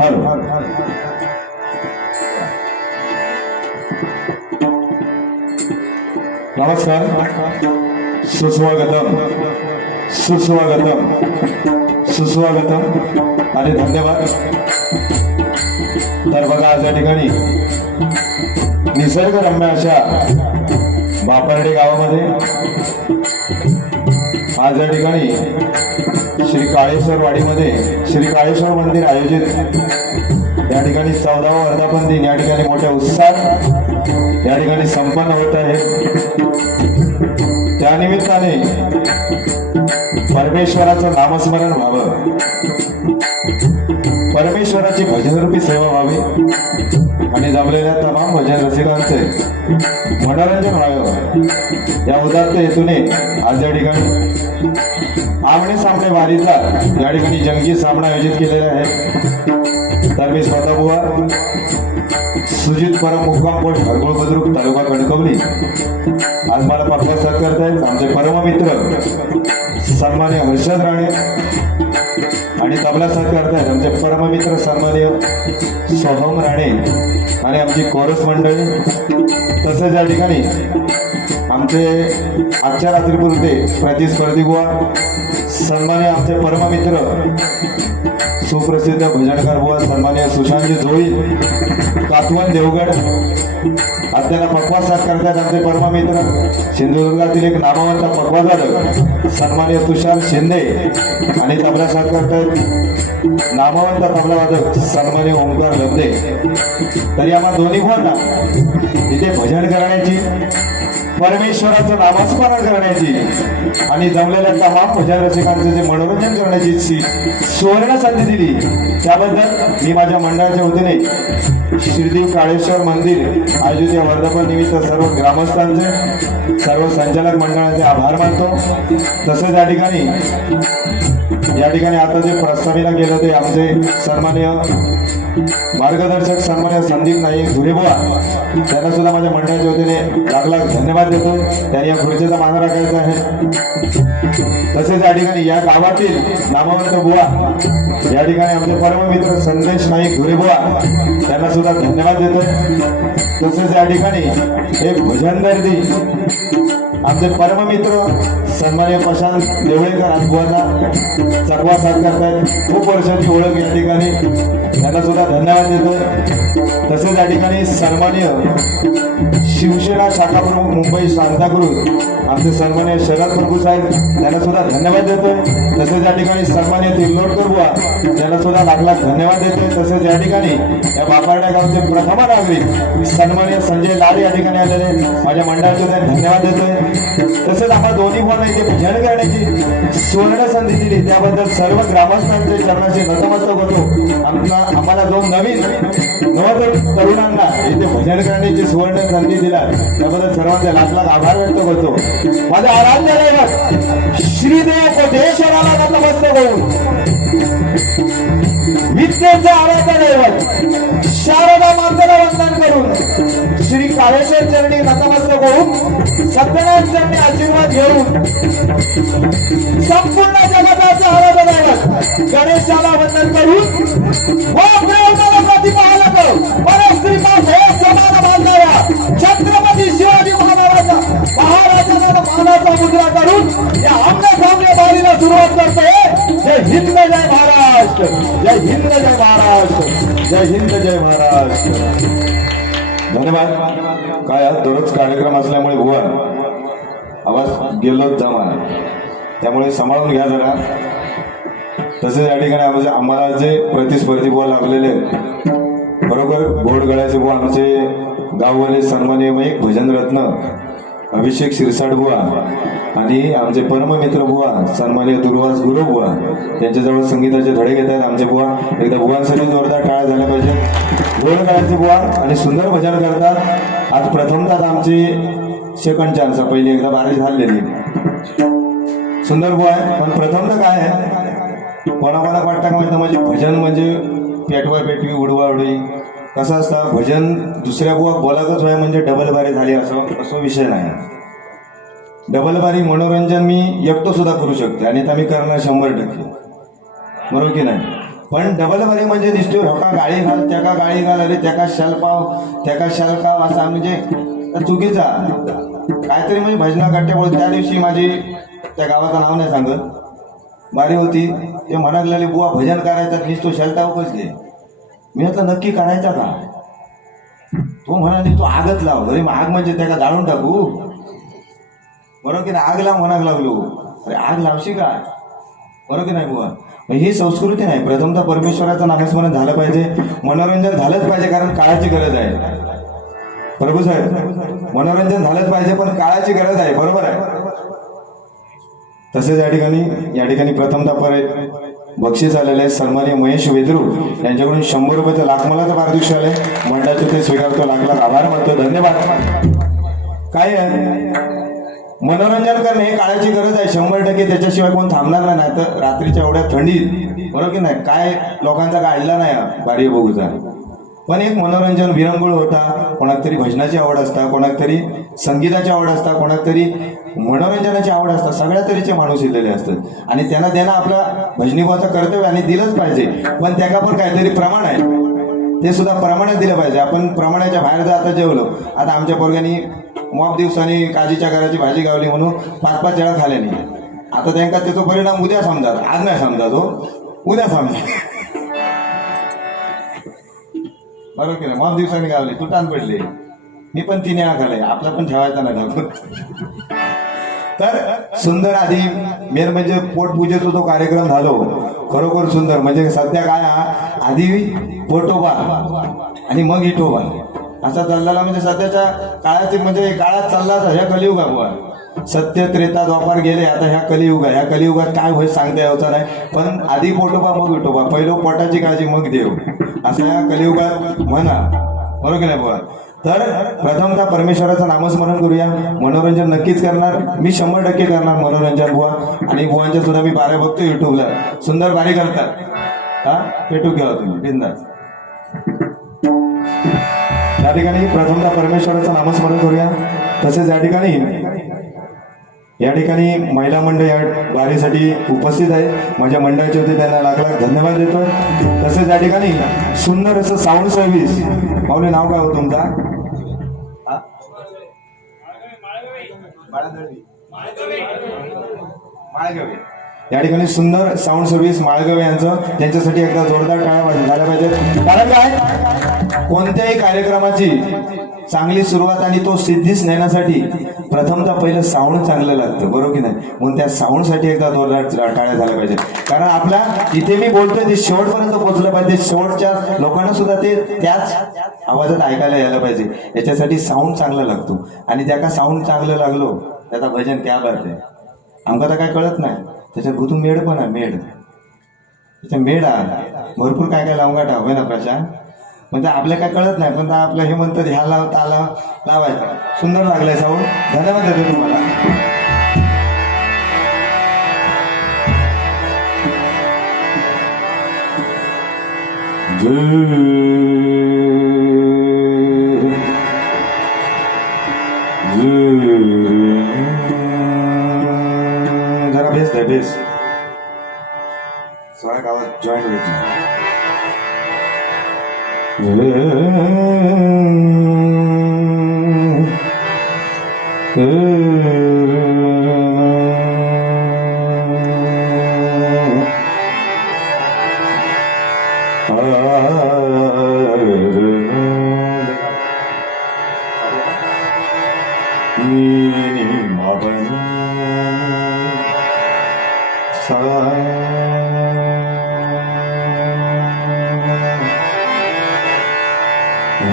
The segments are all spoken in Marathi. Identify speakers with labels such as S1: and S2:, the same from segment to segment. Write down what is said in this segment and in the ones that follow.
S1: हॅलो नमस्कार. सुस्वागतम. सुस्वागतम. सुस्वागतम. आणि धन्यवाद. तर बघा आज या ठिकाणी निसर्गरम्य अशा बापर्डे गावामध्ये आज या ठिकाणी श्री काळेश्वरवाडीमध्ये श्री काळेश्वर मंदिर आयोजित. या ठिकाणी चौदावा वर्धापन दिन या ठिकाणी मोठ्या उत्साहात या ठिकाणी संपन्न होत आहे. त्यानिमित्ताने परमेश्वराचं नामस्मरण व्हावं. परमेश्वराची भजनरूपी सेवा व्हावी. आणि जमलेल्या तमाम भजन रसिकांचे मनोरंजन व्हावं. या उदात्त हेतूने आज या ठिकाणी आमने सामने वारीतला या ठिकाणी जंगी सामना आयोजित केलेला आहे. तर मी स्वतः बुवा सुजित परम मुक्काम पोस्ट हरगोळ बुद्रुक तालुका कणकवली. आज मला पक्का करतायत आमचे परममित्र सन्मान्य हर्षद राणे. आणि तबला साथ आहेत आमचे परममित्र सन्मान्य सोहम राणे आणि आमची कोरस मंडळी तसेच या ठिकाणी आमचे आजच्या रात्रीपुरते प्रतिस्पर्धी बुवा सन्मान्य आमचे परममित्र सुप्रसिद्ध भजनकार बुवा सन्मान्य सुशांतजी जोळी कातवन देवगड अद्याला पक्वास साथ करतात आमचे परमामित्र सिंधुदुर्गातील एक नामवंत पक्वाजारक सन्मान्य तुषार शिंदे आणि तबला साथ करतात नामवंत तबलावादक सन्मान्य ओंकार लब्दे तरी आम्हाला दोन्ही ना इथे भजन करण्याची परमेश्वराचं नामस्मरण करण्याची आणि जमलेल्या तमाम पूजा रसिकांचं जे मनोरंजन करण्याची सुवर्ण संधी दिली. त्याबद्दल मी माझ्या मंडळाच्या वतीने श्रीदेव काळेश्वर मंदिर आयोजित या वर्धापन निमित्त सर्व ग्रामस्थांचे सर्व संचालक मंडळाचे आभार मानतो. तसेच या ठिकाणी या ठिकाणी आता जे प्रस्ताविला केलं ते आमचे सन्मान्य मार्गदर्शक सन्मान्य संदीप नाईक धुरेबुवा त्यांना सुद्धा माझ्या मंडळाच्या वतीने लाख लाख धन्यवाद देतो. त्यांनी या खुर्चीचा मान राखायचा आहे. तसेच या ठिकाणी या गावातील नामवंत बुवा या ठिकाणी आमचे परममित्र संदेश नाईक धुरेबुवा त्यांना सुद्धा धन्यवाद देतो. तसेच या ठिकाणी एक भजन दर्दी आमचे परममित्र सन्मान्य प्रशांत देवळेकर अनुभवांना चकवा साथ करतायत. खूप वर्षांची ओळख या ठिकाणी. त्यांना सुद्धा धन्यवाद देतोय. तसेच या ठिकाणी सन्मान्य शिवसेना शाखा प्रमुख मुंबई सांताक्रूज आमचे सन्मान्य शरद प्रभू साहेब त्यांना सुद्धा धन्यवाद देतोय. तसेच या ठिकाणी सन्मान्य तिल्लोडकर बुवा त्यांना सुद्धा लागला धन्यवाद देतोय. तसेच या ठिकाणी या बापार्ड्या गावचे प्रथम नागरिक सन्मान्य संजय लाड या ठिकाणी आलेले माझ्या मंडळाचे धन्यवाद देतोय. तसेच आम्हाला दोन्ही पण इथे भजन करण्याची सुवर्ण संधी दिली त्याबद्दल सर्व ग्रामस्थांचे चरणाचे नतमस्तक होतो. आमचा आम्हाला जो नवीन नवतरुण तरुणांना इथे भजन करण्याची सुवर्ण संधी दिला त्याबद्दल सर्वांचे लाख लाख आभार व्यक्त करतो. माझा आराध्य दैवत श्रीदेव कोटेश्वराला नतमस्तक होऊन. विद्येचा आराध्य दैवत शारदा मातेला वंदन करून श्री काळेश्वर चरणी नतमस्तक होऊन सत्यनाथ चरणी आशीर्वाद घेऊन संपूर्ण जगताचा आराध्य दैवत गणेशाला वंदन करून व प्रेमला प्रतिपादक परस्त्रीपास हे समान बांधाव्या छत्रपती शिवाजी महाराजांचा महाराजांना मानाचा मुद्रा करून या आमने सामने बारीला सुरुवात करतोय. जय हिंद जय भारत. महाराष्ट्र जय हिंद जय महाराष्ट्र जय हिंद जय महाराष्ट्र धन्यवाद काय आज दररोज कार्यक्रम असल्यामुळे भुवन आवाज गेलो जमा त्यामुळे सांभाळून घ्या जरा तसेच या ठिकाणी आमचे आम्हाला जे प्रतिस्पर्धी बुवा लागलेले आहेत, बरोबर गोड गळ्याचे बुवा आमचे गाववाले सन्माननीय मयिक भजनरत्न अभिषेक शिरसाट बुवा आणि आमचे परममित्र बुवा सन्मान्य दुर्वास गुरु बुवा त्यांच्याजवळ संगीताचे धडे घेत आहेत आमचे बुवा. एकदा बुवांसाठी जोरदार टाळा झाल्या पाहिजे गोड काळाचे बुवा आणि सुंदर भजन करतात. आज प्रथमतः आमची सेकंड चान्स पहिली एकदा बारीक झालेली. सुंदर बुवा आहे. पण प्रथमतः काय आहे? कोणाकोणा वाटतं का माहिती? म्हणजे भजन म्हणजे पेटवा पेटवी उडवा उडवी कसं असतं भजन दुसऱ्या बुवा बोलाकच व्हाय म्हणजे डबल बारी झाली असं असं विषय नाही. डबल बारी मनोरंजन मी एकटो सुद्धा करू शकते आणि आता मी करणार शंभर टक्के. बरोबर की नाही? पण डबल बारी म्हणजे निश्चित ह्याका गाळी घाल त्याका गाळी घाल अरे त्याका शालपाव त्याका शालकाव असा म्हणजे चुकीचा. काहीतरी म्हणजे भजना बोल त्या दिवशी माझी त्या गावाचं नाव नाही सांगत. बारी होती. ते म्हणाले बुवा भजन करायचं नीस तो शेलटाव कसले? मी आता नक्की काढायचा का? तो म्हणाले तू आगच लाव. अरे आग म्हणजे त्याला जाळून टाकू? बरोबर की नाही? आग लाव म्हणाक लागलो. अरे आग लावशी काय? बरोबर की नाही बुवा? मग ही संस्कृती नाही. प्रथमतः परमेश्वराचं नामस्मरण झालं पाहिजे. मनोरंजन झालंच पाहिजे कारण काळाची गरज आहे. प्रभू साहेब मनोरंजन झालंच पाहिजे पण काळाची गरज आहे. बरोबर आहे? तसेच या ठिकाणी या ठिकाणी प्रथमतः परत बक्षीस आलेलं आहे सन्मान्य महेश वेद्रू. यांच्याकडून शंभर रुपयाचं लाखमोलाचं पारितोषिक आलंय मंडळाचे ते स्वीकारतो लाख लाख आभार मानतो. धन्यवाद. काय आहे? मनोरंजन करणे हे काळाची गरज आहे. शंभर टक्के त्याच्याशिवाय कोण थांबणार नाही. तर रात्रीच्या एवढ्या थंडीत बरोबर की नाही? काय लोकांचा काढला नाही. बारी बघूचा. पण एक मनोरंजन विरंगुळ होता. कोणाक तरी भजनाची आवड असता कोणाक तरी संगीताची आवड असता कोणाक तरी मनोरंजनाची आवड असतात सगळ्या तऱ्हेचे माणूस इलेले असतात. आणि त्यांना देणं आपला भजनीभाचं कर्तव्य आणि दिलंच पाहिजे. पण त्याला पण काहीतरी प्रमाण आहे. ते सुद्धा प्रमाणात दिलं पाहिजे. आपण प्रमाणाच्या बाहेर जर आता जेवलो. आता आमच्या पोरग्यांनी मॉप दिवसांनी काजीच्या घराची भाजी गावली म्हणून पाच पाच वेळा खाल्याने आता त्यांना त्याचा परिणाम उद्या समजा आज नाही समजा तो. उद्या समजा. बरोबर की नाही? मॉप दिवसांनी गावली तुटान पडले. मी पण तिने वेळा खाल्ले आपला पण ठेवायचा नाही ढाकून. तर सुंदर आधी मेन म्हणजे पोटपूजेचा जो कार्यक्रम झालो खरोखर सुंदर. म्हणजे सध्या काय हा? आधी पोटोबा आणि मग इटोबा. असा चाललेला म्हणजे सध्याच्या काळात म्हणजे काळात चालला ह्या कलियुगा सत्य त्रेता द्वापार गेले आता ह्या कलियुगा ह्या कलियुगात काय होईल सांगता यायचं नाही. पण आधी पोटोबा मग विठोबा पहिलो पोटाची काळजी मग देव. असं ह्या कलियुगात म्हणा. बरोबर की नाही बोला तर प्रथमतः परमेश्वराचं नामस्मरण करूया. मनोरंजन नक्कीच करणार. मी शंभर टक्के करणार मनोरंजन बुवा. आणि बुवांच्या सुद्धा मी बाऱ्या बघतो युट्यूबला. सुंदर बारी करतात हा? पेटू घ्या तुम्ही बिंदास. या ठिकाणी प्रथमतः परमेश्वराचं नामस्मरण करूया. तसेच या ठिकाणी या ठिकाणी महिला मंडळ या बारीसाठी उपस्थित आहे. माझ्या मंडळाचे होते त्यांना लाख लाख धन्यवाद देतोय. तसेच या ठिकाणी सुंदर असं साऊंड सर्व्हिस. माऊली नाव काय हो तुमचा? हा? माळगवे. या ठिकाणी सुंदर साऊंड सर्व्हिस माळगवे यांचं. त्यांच्यासाठी एकदा जोरदार टाळ्या वाजल्या झाल्या पाहिजेत. कारण काय? कोणत्याही कार्यक्रमाची चांगली सुरुवात आणि तो सिद्धीस नेण्यासाठी प्रथमतः पहिलं साऊंड चांगलं लागतं बरोबर की नाही? म्हणून त्या साऊंडसाठी एकदा जोरदार टाळ्या झाल्या पाहिजे कारण आपल्या इथे मी बोलतोय ते शेवटपर्यंत पोहोचलं पाहिजे शेवटच्या लोकांना सुद्धा ते त्याच आवाजात ऐकायला यायला पाहिजे. याच्यासाठी साऊंड चांगला लागतो. आणि त्या का साऊंड चांगलं लागलो त्याचा भजन क्या करते आमका तर काय कळत नाही. त्याच्यात गुतून मेड पण आहे मेड त्याच्या मेड आहे. भरपूर काय काय लावंगाटा होय ना प्रशांत? म्हणजे आपल्या काय कळत नाही पण आपलं हे म्हणतात ह्या लाव ताला लावायचा. सुंदर लागलाय साऊंड. धन्यवाद देतो तुम्हाला. जरा बेस्ट आहे बेस्ट सगळ्या गावात जॉईन व्हायची. Mother,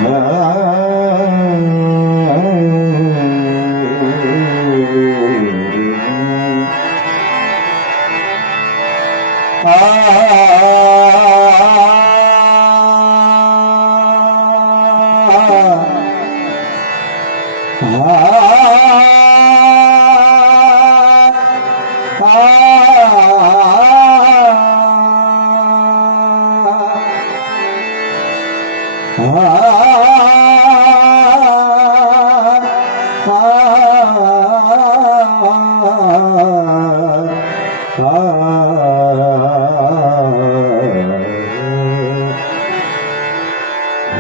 S1: ah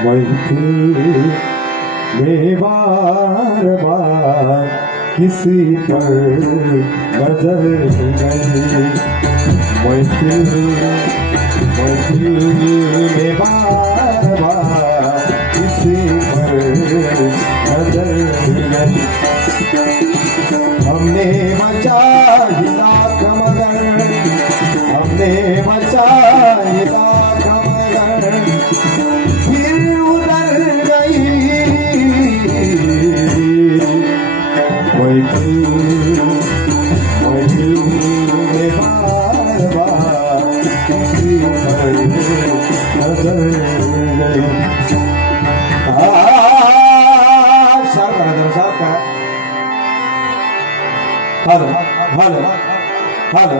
S1: मैत्री में बार किसी पर नज़र गई मैत्री मैत्री में बार किसी पर नज़र गई हमने मचा लाख हमने मचा लाख हॅलो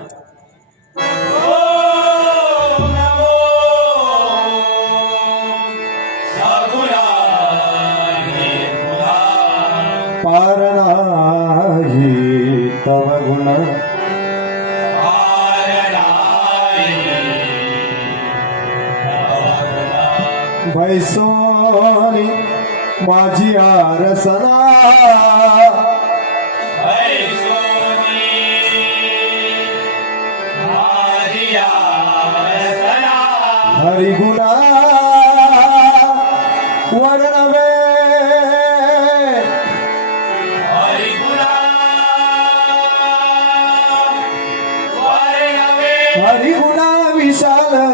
S1: माझी आरसना. हरिगुणा हरिगुणा विशाल.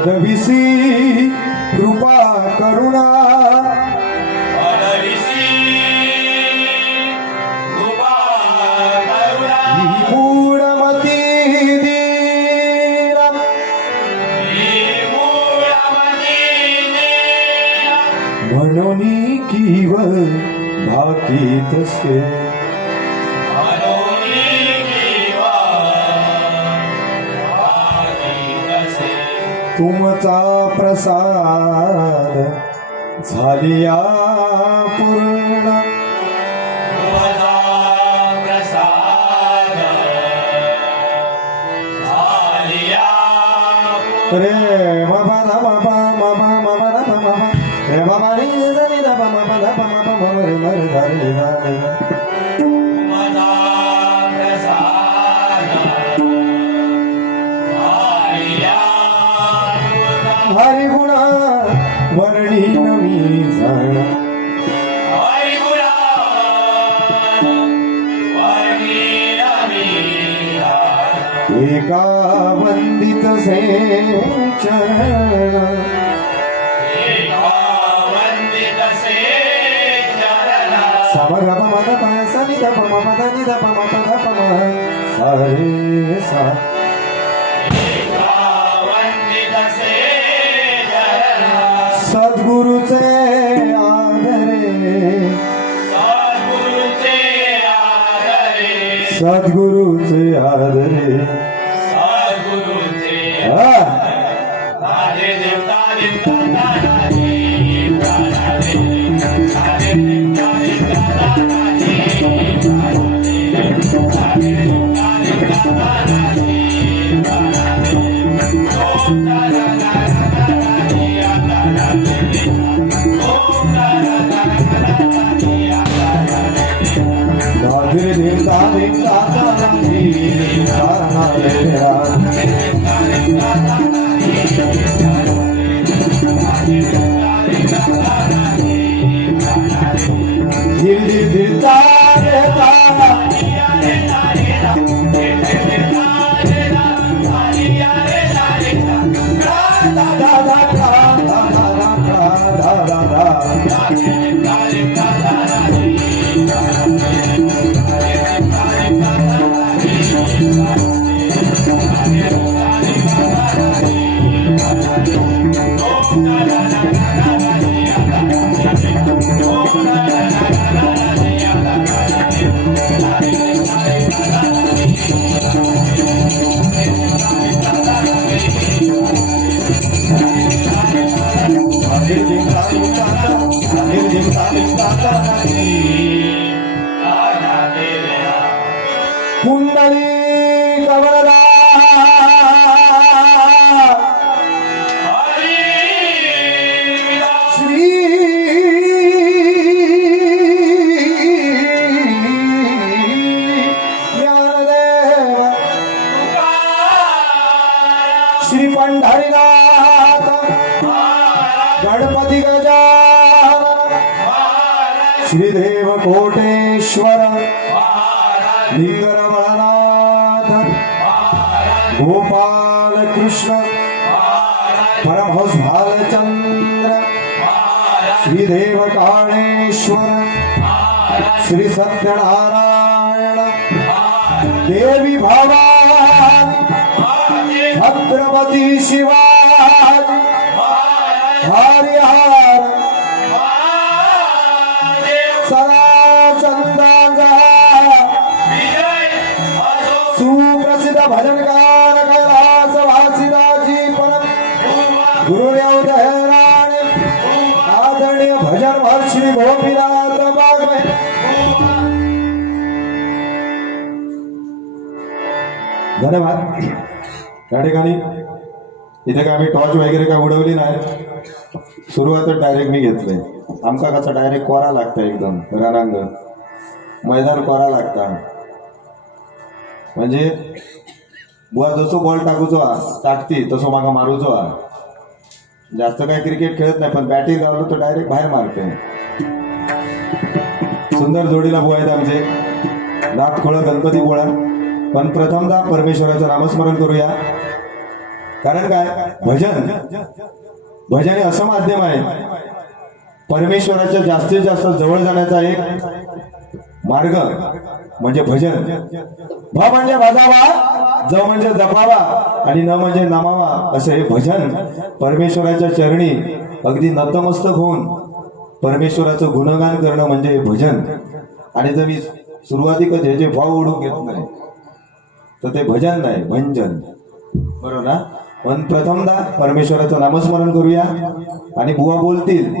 S1: वदविसी कृपा करुणा तुमचा प्रसाद झालिया पूर्ण रे बाबा ना बाबा बाबा बाबा ना बाबा रे बाबा रे रे रे बाबा ना बाबा रे मरे रे रे रे हरि गुणा वर्णी नमी जाण. एका वंदित से चरण समग मद प सनि द प म पद नि द प म भवानी छत्रपती शिवाजी हरिहर सदा चंदाचा सुप्रसिद्ध भजनकार कैलास वासिदाजी परम गुरुदेव दहराणे आदरणीय भजन महर्षी गोपीनाथ धन्यवाद. त्या ठिकाणी इथे काय आम्ही टॉर्च वगैरे काय उडवली नाही. सुरुवातच डायरेक्ट मी घेतले आमचा कसं डायरेक्ट कोरा लागतं एकदम रणांग. मैदान कोरा लागता. म्हणजे बुवा जसो बॉल टाकूचो हा टाकती तसो मागा मारूचो हा. जास्त काय क्रिकेट खेळत नाही पण बॅटिंग लावलं तर डायरेक्ट बाहेर मारते सुंदर जोडीला बुवा आहेत आमचे. नाथ खोळा गणपती बोळा पण प्रथमदा परमेश्वराचं नामस्मरण करूया. कारण काय? भजन. भजन हे असं माध्यम आहे. परमेश्वराच्या जास्तीत जास्त जवळ जाण्याचा एक मार्ग म्हणजे भजन. भ म्हणजे भजावा ज म्हणजे जपावा आणि न म्हणजे नमावा असं हे भजन परमेश्वराच्या चरणी अगदी नतमस्तक होऊन परमेश्वराचं गुणगान करणं म्हणजे हे भजन. आणि जर मी सुरुवातीकच ह्याचे जे भाव ओढून घेत नाही तर ते भजन नाही भंजन. बरोबर ना? पण प्रथमदा परमेश्वराचं नामस्मरण करूया. आणि बुवा बोलतील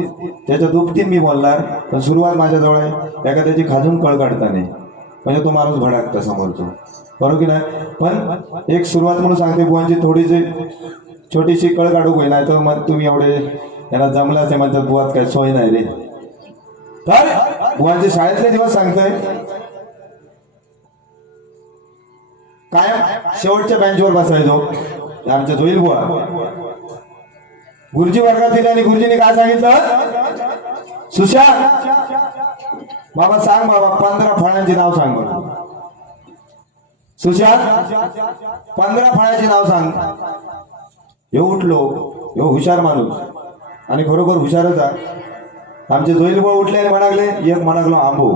S1: त्याच्या दुपटीन मी बोलणार पण सुरुवात माझ्याजवळ आहे. एखाद्याची खाजून कळ काढता नाही म्हणजे तो माणूस भडाकता समोरचो. बरोबर की नाही? पण एक सुरुवात म्हणून सांगते बुवांची थोडीशी छोटीशी कळ काढू होईल नाही तर मग तुम्ही एवढे याला जमलाच आहे म्हणतात बुवात काय सोय नाही रे. तर बुवांचे शाळेतले दिवस सांगतोय. कायम शेवटच्या बेंचवर बसायचो. आमच्या जोईल बुवा. गुरुजी वर्गात दिले आणि गुरुजीने काय सांगितलं? सुशांत बाबा सांग बाबा पंधरा फळांचे नाव सांग सुशांत पंधरा फळांचे नाव सांग. हे उठलो ह्यो हुशार माणूस. आणि खरोखर हुशारच आमचे जोईल बुवा उठले आणि म्हणागले एक म्हणागलो आंबो.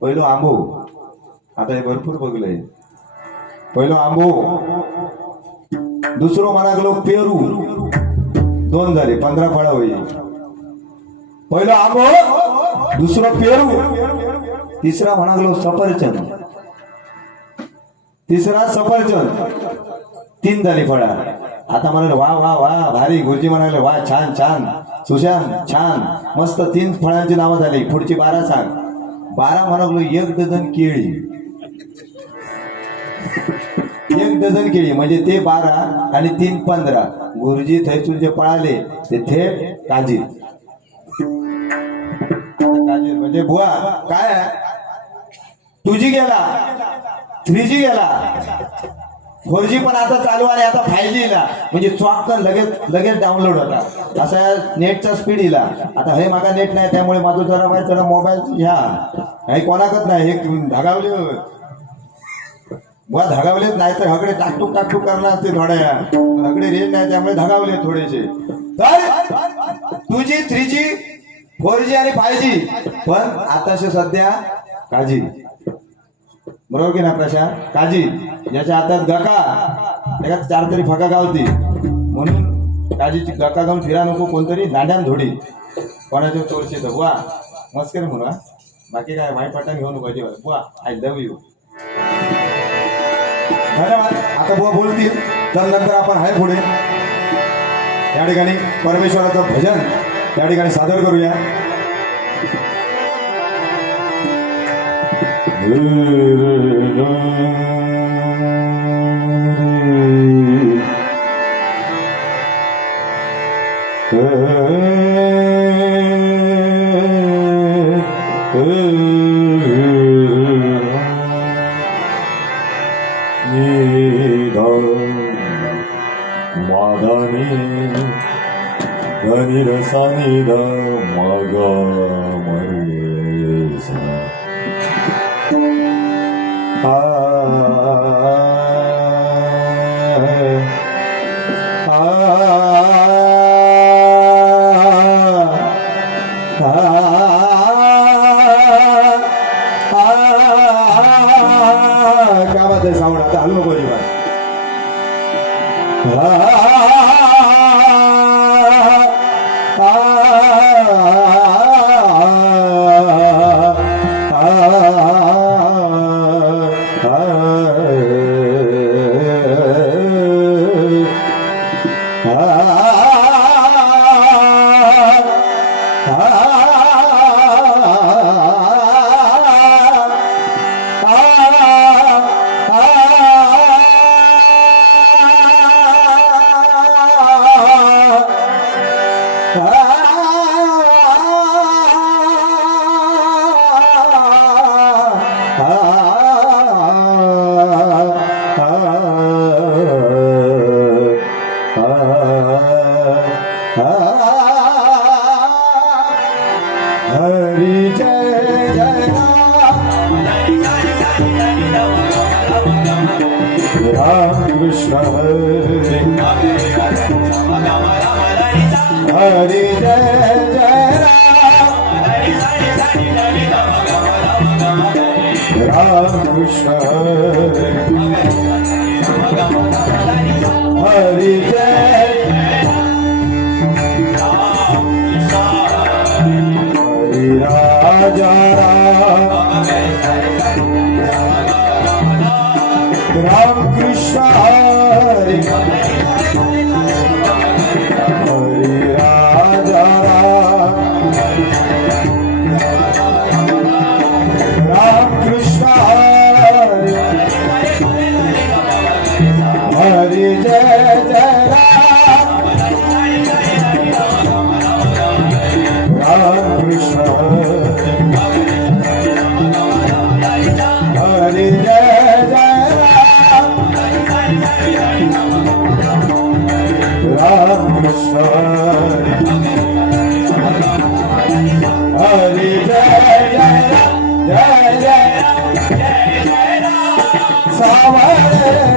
S1: पहिलो आंबो. आता हे भरपूर बघलंय. पहिलो आंबो. दुसरं म्हणा गेलो पेरू. दोन झाले पंधरा फळं होईल. पहिलो आंबो दुसरं पेरू. तिसरा म्हणागलो सफरचंद. तिसरा सफरचंद. तीन झाली फळा. आता म्हणाले वा वा वा भारी. गुरुजी म्हणाले वा छान छान. सुशांत छान. मस्त तीन फळांची नावं झाली. पुढची बारा सांग. बारा म्हणालो एक डझन केळी. एक डझन केळी म्हणजे ते बारा आणि तीन पंधरा. गुरुजी थैसून जे पळाले ते थेट काजी काजी म्हणजे बुवा काय? आहे? तुझी गेला थ्री जी गेला.
S2: फोर जी पण आता चालू आहे आता फाय जी ला म्हणजे चॉकन लगेच लगेच डाउनलोड होता. असा नेटचा स्पीड इला आता हे माझा नेट नाही त्यामुळे माझं जरा बाय जरा मोबाईल ह्या काही कोणाकत नाही हे धागावले बुवा धगावलेत नाही तर हगडे टाकटूक टाकटूक करणार असते थोड्या. हगडे रेल नाही त्यामुळे धगावले थोडेसे. तर two G three G four G आणि फाय जी पण आताशी सध्या काजी. बरोबर की ना प्रशांत? काजी. याच्या हातात गका. एका चार तरी फका गावती. म्हणून काजीची गका गाऊन फिरा नको कोणतरी दांड्यान धोडी. कोणाच्या चोरशी तर वा. मस्कर म्हणू बाकी काय वाईट वाटा घेऊन पाहिजे वा आय लव्ह यू धन्यवाद. आता बुवा बोलतील. तर नंतर आपण आहे पुढे. या ठिकाणी परमेश्वराचं भजन त्या ठिकाणी सादर करूया.
S1: मादानी
S2: 산이다 마가 마르사 아아아아 아, 아, 아, வாழ